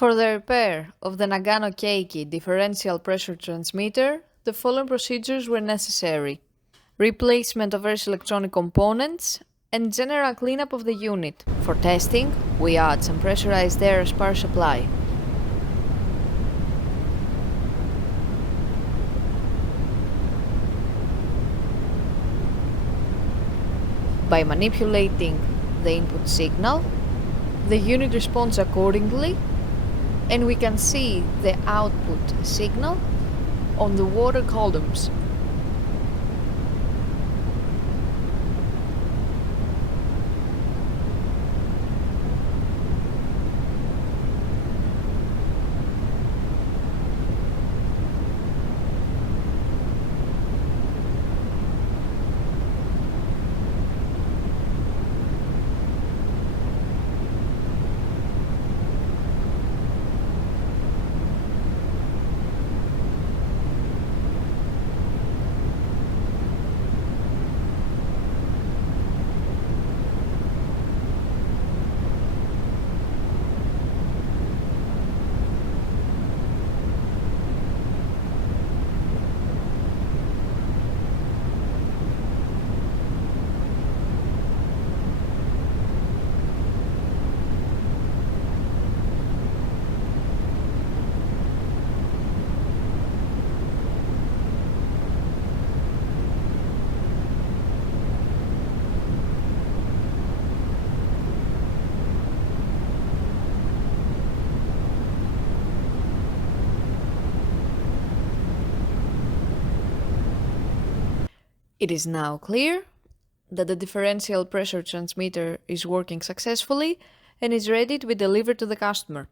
For the repair of the Nagano Keiki Differential pressure transmitter, the following procedures were necessary: replacement of various electronic components and general cleanup of the unit. For testing, we add some pressurized air as power supply. By manipulating the input signal, the unit responds accordingly, and we can see the output signal on the water columns. It is now clear that the differential pressure transmitter is working successfully and is ready to be delivered to the customer.